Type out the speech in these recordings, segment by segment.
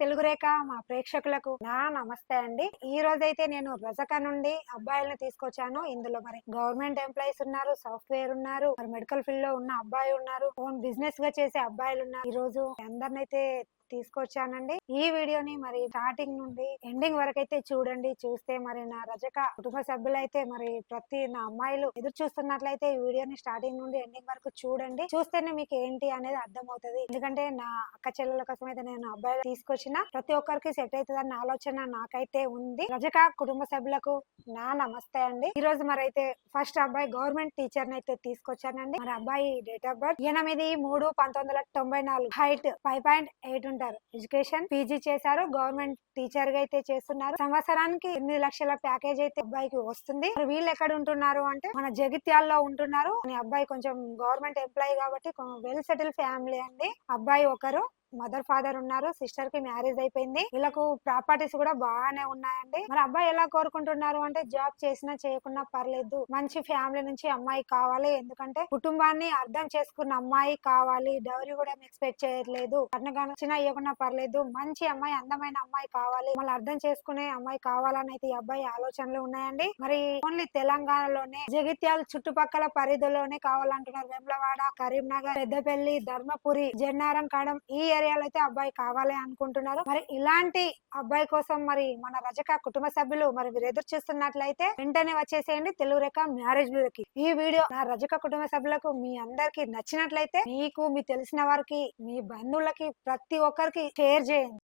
తెలుగు రేఖ మా ప్రేక్షకులకు నా నమస్తే అండి. ఈ రోజైతే నేను రజక నుండి అబ్బాయిలను తీసుకొచ్చాను. ఇందులో మరి గవర్నమెంట్ ఎంప్లాయీస్ ఉన్నారు, సాఫ్ట్వేర్ ఉన్నారు, మరి మెడికల్ ఫీల్డ్ లో ఉన్న అబ్బాయి ఉన్నారు, ఓన్ బిజినెస్ గా చేసే అబ్బాయిలు ఉన్నారు. ఈ రోజు అందరినైతే తీసుకొచ్చానండి. ఈ వీడియోని మరి స్టార్టింగ్ నుండి ఎండింగ్ వరకు అయితే చూడండి. చూస్తే మరి నా రజక కుటుంబ సభ్యులైతే మరి ప్రతి నా అమ్మాయిలు ఎదురు చూస్తున్నట్లయితే ఈ వీడియోని స్టార్టింగ్ నుండి ఎండింగ్ వరకు చూడండి. చూస్తేనే మీకు ఏంటి అనేది అర్థం అవుతుంది. ఎందుకంటే నా అక్క చెల్లెల కోసం అయితే నేను అబ్బాయిలు తీసుకొచ్చిన ప్రతి ఒక్కరికి సెట్ అవుతుందన్న ఆలోచన నాకైతే ఉంది. రజక కుటుంబ సభ్యులకు నా నమస్తే అండి. ఈ రోజు మరి అయితే ఫస్ట్ అబ్బాయి గవర్నమెంట్ టీచర్ అయితే తీసుకొచ్చానండి. మరి అబ్బాయి డేట్ ఆఫ్ బర్త్ 8/3/1994, హైట్ 5.8 ఉంటారు. ఎడ్యుకేషన్ PG చేశారు, గవర్నమెంట్ టీచర్ గా అయితే చేస్తున్నారు. సంవత్సరానికి 8 లక్షల ప్యాకేజ్ అయితే అబ్బాయికి వస్తుంది. మరి వీళ్ళు ఎక్కడ ఉంటున్నారు అంటే మన జగిత్యాల్లో ఉంటున్నారు. అబ్బాయి కొంచెం గవర్నమెంట్ ఎంప్లాయీ కాబట్టి వెల్ సెటిల్ ఫ్యామిలీ అండి. అబ్బాయి ఒకరు, మదర్ ఫాదర్ ఉన్నారు, సిస్టర్ కి మ్యారేజ్ అయిపోయింది. వీళ్ళకు ప్రాపర్టీస్ కూడా బాగానే ఉన్నాయండి. మరి అబ్బాయి ఎలా కోరుకుంటున్నారు అంటే జాబ్ చేసినా చేయకున్నా పర్లేదు, మంచి ఫ్యామిలీ నుంచి అమ్మాయి కావాలి. ఎందుకంటే కుటుంబాన్ని అర్థం చేసుకున్న అమ్మాయి కావాలి. డౌరీ కూడా ఎక్స్పెక్ట్ చేయట్లేదు, కట్నగానొచ్చినా ఇవ్వకున్నా పర్లేదు, మంచి అమ్మాయి, అందమైన అమ్మాయి కావాలి, మళ్ళీ అర్థం చేసుకునే అమ్మాయి కావాలని అయితే ఈ అబ్బాయి ఆలోచనలు ఉన్నాయండి. మరి ఓన్లీ తెలంగాణలోనే జగిత్యాల చుట్టుపక్కల పరిధిలోనే కావాలంటున్నారు. వేములవాడ, కరీంనగర్, పెద్దపల్లి, ధర్మపురి, జన్నారం, కాడం ఈ ఏరియాలో అయితే అబ్బాయి కావాలి అనుకుంటున్నారు. మరి ఇలాంటి అబ్బాయి కోసం మరి మన రజక కుటుంబ సభ్యులు మరి మీరు ఎదురు చూస్తున్నట్లయితే వెంటనే వచ్చేసేయండి తెలుగు రేఖ మ్యారేజ్ బ్యూరోకి. ఈ వీడియో నా రజక కుటుంబ సభ్యులకు మీ అందరికి నచ్చినట్లయితే మీకు, మీ తెలిసిన వారికి, మీ బంధువులకి ప్రతి ఒక్కరికి షేర్ చేయండి.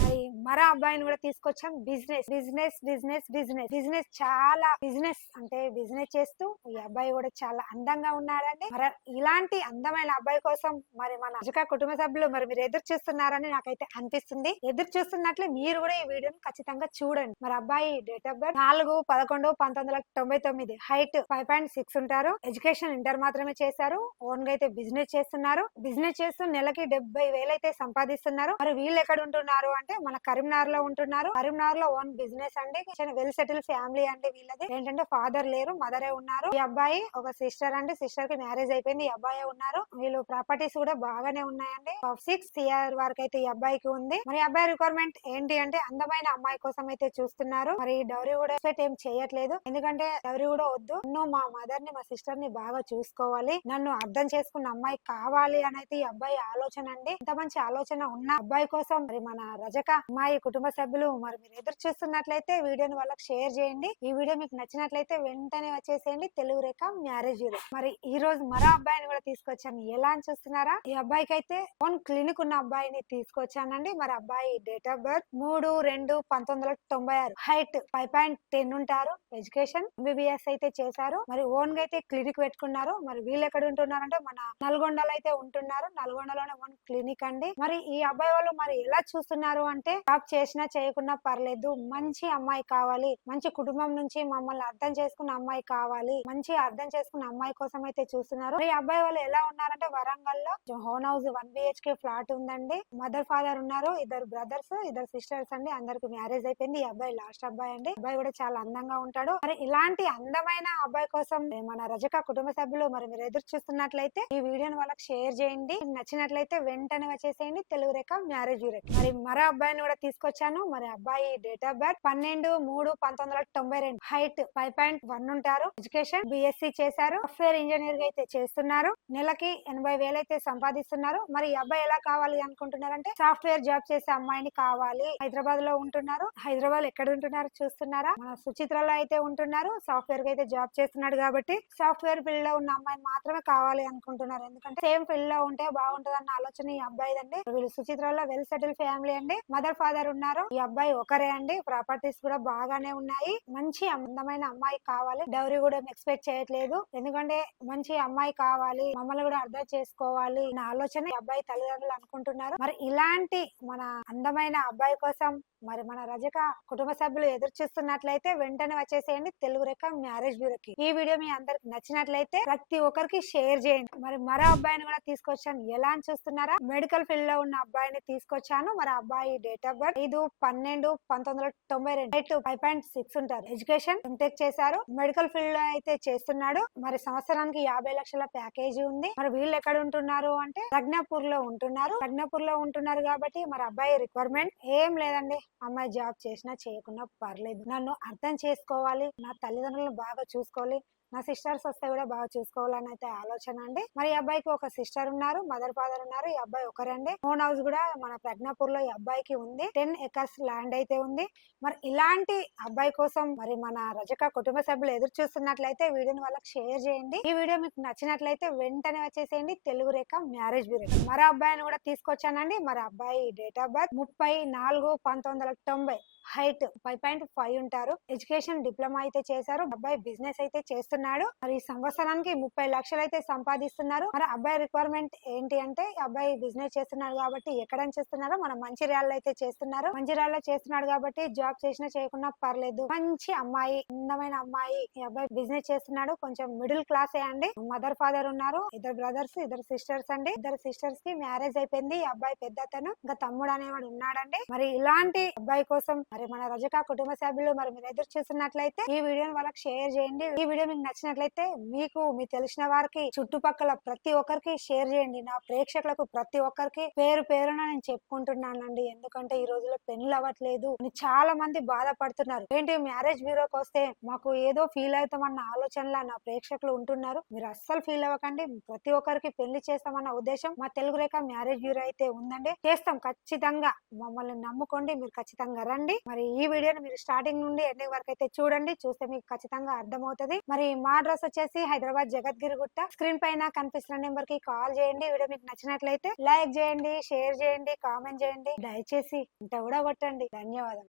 మరి మరో అబ్బాయిని కూడా తీసుకొచ్చాం. Business business business business business చాలా బిజినెస్ అంటే బిజినెస్ చేస్తూ ఈ అబ్బాయి కూడా చాలా అందంగా ఉన్నాడండి. మరి ఇలాంటి అందమైన అబ్బాయి కోసం మరి మన రజక కుటుంబ సభ్యులు మరి మీరు ఎదురు చూస్తున్నారని నాకైతే అనిపిస్తుంది. ఎదురు చూస్తున్నట్లే మీరు కూడా ఈ వీడియోని ఖచ్చితంగా చూడండి. మరి అబ్బాయి డేట్ ఆఫ్ బర్త్ 4/11/1999, హైట్ 5.6 ఉంటారు. ఎడ్యుకేషన్ ఇంటర్ మాత్రమే చేశారు. ఓన్ గా అయితే బిజినెస్ చేస్తున్నారు. బిజినెస్ చేస్తూ నెలకి 70,000 అయితే సంపాదిస్తున్నారు. మరి వీళ్ళు ఎక్కడ ఉంటున్నారు అంటే మన కరీంనగర్ లో ఉంటున్నారు. కరీంనగర్ లో ఓన్ బిజినెస్ అండి. వెల్ సెటిల్ ఫ్యామిలీ అండి వీళ్ళది. ఏంటంటే ఫాదర్ లేరు, మదరే ఉన్నారు. ఈ అబ్బాయి ఒక సిస్టర్ అండి, సిస్టర్ కి మ్యారేజ్ అయిపోయింది. ఈ అబ్బాయి ఉన్నారు. వీళ్ళు ప్రాపర్టీస్ కూడా బాగానే ఉన్నాయండి. 6 CR వరకు అయితే ఈ అబ్బాయికి ఉంది. మరి అబ్బాయి రిక్వైర్మెంట్ ఏంటి అంటే అందమైన అమ్మాయి కోసం అయితే చూస్తున్నారు. మరి డౌరీ కూడా ఎక్స్పెక్ట్ ఏం చేయట్లేదు. ఎందుకంటే డౌరీ కూడా వద్దు, నన్ను, మా మదర్ ని, మా సిస్టర్ ని బాగా చూసుకోవాలి, నన్ను అర్థం చేసుకున్న అమ్మాయి కావాలి అని అయితే ఈ అబ్బాయి ఆలోచన అండి. ఇంత మంచి ఆలోచన ఉన్న అబ్బాయి కోసం మరి మన రజక అమ్మాయి కుటుంబ సభ్యులు మరి మీరు ఎదురు చూస్తున్నట్లయితే వీడియోని వాళ్ళకి షేర్ చేయండి. ఈ వీడియో మీకు నచ్చినట్లయితే వెంటనే వచ్చేసేయండి తెలుగు రేఖ మ్యారేజ్ బ్యూరో. మరి ఈ రోజు మరో అబ్బాయిని కూడా తీసుకొచ్చాను. ఎలా అని చూస్తున్నారా? ఈ అబ్బాయికి అయితే ఓన్ క్లినిక్ ఉన్న అబ్బాయిని తీసుకొచ్చానండి. మరి అబ్బాయి డేట్ ఆఫ్ బర్త్ 3/2/1996, హైట్ 5.10 ఉంటారు. ఎడ్యుకేషన్ MBBS అయితే చేశారు. మరి ఓన్ గా అయితే క్లినిక్ పెట్టుకున్నారు. మరి వీళ్ళు ఎక్కడ ఉంటున్నారంటే మన నల్గొండలో అయితే ఉంటున్నారు. నల్గొండలోనే ఓన్ క్లినిక్ అండి. మరి ఈ అబ్బాయి వాళ్ళు మరి ఎలా చూస్తున్నారు అంటే జాబ్ చేసినా చేయకున్నా పర్లేదు, మంచి అమ్మాయి కావాలి, మంచి కుటుంబం నుంచి మమ్మల్ని అర్థం చేసుకున్న అమ్మాయి కావాలి, మంచి అర్థం చేసుకున్న అమ్మాయి కోసం అయితే చూస్తున్నారు. ఈ అబ్బాయి వాళ్ళు ఎలా ఉన్నారంటే వరంగల్ లో హోన్ హౌస్ 1 BHK ఫ్లాట్ ఉందండి. మదర్ ఫాదర్ ఉన్నారు, ఇద్దరు బ్రదర్స్, ఇద్దరు సిస్టర్స్ అండి. అందరికి మ్యారేజ్ అయిపోయింది. ఈ అబ్బాయి లాస్ట్ అబ్బాయి అండి. అబ్బాయి కూడా చాలా అందంగా ఉంటాడు. మరి ఇలాంటి అందమైన అబ్బాయి కోసం మన రజక కుటుంబ సభ్యులు మరి మీరు ఎదురు చూస్తున్నట్లయితే ఈ వీడియోని వాళ్ళకి షేర్ చేయండి. నచ్చినట్లయితే వెంటనే వచ్చేసేయండి తెలుగు రేఖ మ్యారేజ్ బ్యూరో. మరి మరో అబ్బాయిని కూడా తీసుకొచ్చాను. మరి అబ్బాయి డేట్ ఆఫ్ బర్త్ 12/3/1992, హైట్ 5.1 ఉంటారు. ఎడ్యుకేషన్ BSc చేశారు. సాఫ్ట్వేర్ ఇంజనీర్ గా అయితే చేస్తున్నారు. నెలకి 80,000 అయితే సంపాదిస్తున్నారు. మరి ఈ అబ్బాయి ఎలా కావాలి అనుకుంటున్నారంటే సాఫ్ట్వేర్ జాబ్ చేసే అమ్మాయిని కావాలి. హైదరాబాద్ లో ఉంటున్నారు. హైదరాబాద్ ఎక్కడ ఉంటున్నారు చూస్తున్నారా? మన సుచిత్రలో అయితే ఉంటున్నారు. సాఫ్ట్వేర్ గా అయితే జాబ్ చేస్తున్నాడు కాబట్టి సాఫ్ట్వేర్ ఫీల్డ్ లో ఉన్న అమ్మాయిని మాత్రమే కావాలి అనుకుంటున్నారు. ఎందుకంటే సేమ్ ఫీల్డ్ లో ఉంటే బాగుంటది అన్న ఆలోచన ఈ అబ్బాయి అండి. వీళ్ళు సుచిత్రలో వెల్ సెటిల్ ఫ్యామిలీ అండి. మదర్ ఫాదర్ ఉన్నారు. ఈ అబ్బాయి ఒకరే అండి. ప్రాపర్టీస్ కూడా బాగానే ఉన్నాయి. మంచి అందమైన అమ్మాయి కావాలి. డౌరీ కూడా ఎక్స్పెక్ట్ చేయట్లేదు. ఎందుకంటే మంచి అమ్మాయి కావాలి, మమ్మల్ని కూడా అర్థం చేసుకోవాలి నా ఆలోచన ఈ అబ్బాయి తల్లిదండ్రులు అనుకుంటున్నారు. మరి ఇలాంటి మన అందమైన అబ్బాయి కోసం మరి మన రజక కుటుంబ సభ్యులు ఎదురు చూస్తున్నట్లయితే వెంటనే వచ్చేసేయండి తెలుగు రేఖ మ్యారేజ్ బ్యూరోకి. ఈ వీడియో మీ అందరికి నచ్చినట్లయితే ప్రతి ఒక్కరికి షేర్ చేయండి. మరి మరో అబ్బాయిని కూడా తీసుకొచ్చాను. ఎలా అని చూస్తున్నారా? మెడికల్ ఫీల్డ్ లో ఉన్న అబ్బాయిని తీసుకొచ్చాను. మరి అబ్బాయి అబ్బాయి డేట్ ఆఫ్ బర్త్ 5/12/1992, హైట్ 5.6 ఉంటారు. ఎడ్యుకేషన్ ఎంటెక్ చేశారు. మెడికల్ ఫీల్డ్ లో అయితే చేస్తున్నాడు. మరి సంవత్సరానికి 50 లక్షల ప్యాకేజీ ఉంది. మరి వీళ్ళు ఎక్కడ ఉంటున్నారు అంటే ప్రజ్ఞాపూర్ లో ఉంటున్నారు. ప్రజ్ఞాపూర్ లో ఉంటున్నారు కాబట్టి మరి అబ్బాయి రిక్వైర్మెంట్ ఏం లేదండి. అమ్మాయి జాబ్ చేసినా చేయకున్నా పర్లేదు. నన్ను అర్థం చేసుకోవాలి, నా తల్లిదండ్రులను బాగా చూసుకోవాలి, నా సిస్టర్స్ వస్తే కూడా బాగా చూసుకోవాలని అయితే ఆలోచన అండి. మరి ఈ అబ్బాయికి ఒక సిస్టర్ ఉన్నారు, మదర్ ఫాదర్ ఉన్నారు. ఈ అబ్బాయి ఒకరండి. ఓన్ హౌస్ కూడా మన ప్రజ్ఞాపూర్ లో ఈ అబ్బాయికి ఉంది. 10 ఎకర్స్ ల్యాండ్ అయితే ఉంది. మరి ఇలాంటి అబ్బాయి కోసం మరి మన రజక కుటుంబ సభ్యులు ఎదురు చూస్తున్నట్లయితే వీడియోని వాళ్ళకి షేర్ చేయండి. ఈ వీడియో మీకు నచ్చినట్లయితే వెంటనే వచ్చేసేయండి తెలుగు రేఖ మ్యారేజ్ బ్యూరో. మరో అబ్బాయిని కూడా తీసుకొచ్చానండి. మరి అబ్బాయి డేట్ ఆఫ్ బర్త్ 30/4/1990, హైట్ 5.5 ఉంటారు. ఎడ్యుకేషన్ డిప్లొమా అయితే చేశారు. అబ్బాయి బిజినెస్ అయితే చేస్తున్నాడు. మరి ఈ సంవత్సరానికి 30 లక్షలు అయితే సంపాదిస్తున్నారు. మరి అబ్బాయి రిక్వైర్మెంట్ ఏంటి అంటే అబ్బాయి బిజినెస్ చేస్తున్నాడు కాబట్టి ఎక్కడ చేస్తున్నారో మన మంచిర్యాలలో అయితే చేస్తున్నారు. మంచిర్యాలలో చేస్తున్నాడు కాబట్టి జాబ్ చేసినా చేయకున్నా పర్లేదు. మంచి అమ్మాయి, అందమైన అమ్మాయి. ఈ అబ్బాయి బిజినెస్ చేస్తున్నాడు. కొంచెం మిడిల్ క్లాస్ అండి. మదర్ ఫాదర్ ఉన్నారు. ఇద్దరు బ్రదర్స్, ఇద్దరు సిస్టర్స్ అండి. ఇద్దరు సిస్టర్స్ కి మ్యారేజ్ అయిపోయింది. ఈ అబ్బాయి పెద్దతను, ఇంకా తమ్ముడు అనేవాడు ఉన్నాడండి. మరి ఇలాంటి అబ్బాయి కోసం మరి మన రజక కుటుంబ సభ్యులు మరి మీరు ఎదురు చూస్తున్నట్లయితే ఈ వీడియోని వాళ్ళకి షేర్ చేయండి. ఈ వీడియో మీకు నచ్చినట్లయితే మీకు మీ తెలిసిన వారికి, చుట్టుపక్కల ప్రతి ఒక్కరికి షేర్ చేయండి. నా ప్రేక్షకులకు ప్రతి ఒక్కరికి పేరు పేరున నేను చెప్పుకుంటున్నానండి. ఎందుకంటే ఈ రోజుల్లో పెళ్లి అవ్వట్లేదు అని చాలా మంది బాధపడుతున్నారు. ఏంటి మ్యారేజ్ బ్యూరోకి వస్తే మాకు ఏదో ఫీల్ అవుతామన్న ఆలోచనలా నా ప్రేక్షకులు ఉంటున్నారు. మీరు అస్సలు ఫీల్ అవ్వకండి. ప్రతి ఒక్కరికి పెళ్లి చేస్తామన్న ఉద్దేశం మా తెలుగు రేఖ మ్యారేజ్ బ్యూరో అయితే ఉందండి. చేస్తాం ఖచ్చితంగా. మమ్మల్ని నమ్ముకోండి. మీరు ఖచ్చితంగా రండి. మరి ఈ వీడియోని మీరు స్టార్టింగ్ నుండి ఎండింగ్ వరకు అయితే చూడండి. చూస్తే మీకు ఖచ్చితంగా అర్థమవుతుంది. మరి మా అడ్రస్ వచ్చేసి హైదరాబాద్ జగద్గిరి గుట్ట. స్క్రీన్ పైన కనిపిస్తున్న నెంబర్ కి కాల్ చేయండి. వీడియో మీకు నచ్చినట్లయితే లైక్ చేయండి, షేర్ చేయండి, కామెంట్ చేయండి. దయచేసి ఇంత కూడా కొట్టండి. ధన్యవాదాలు.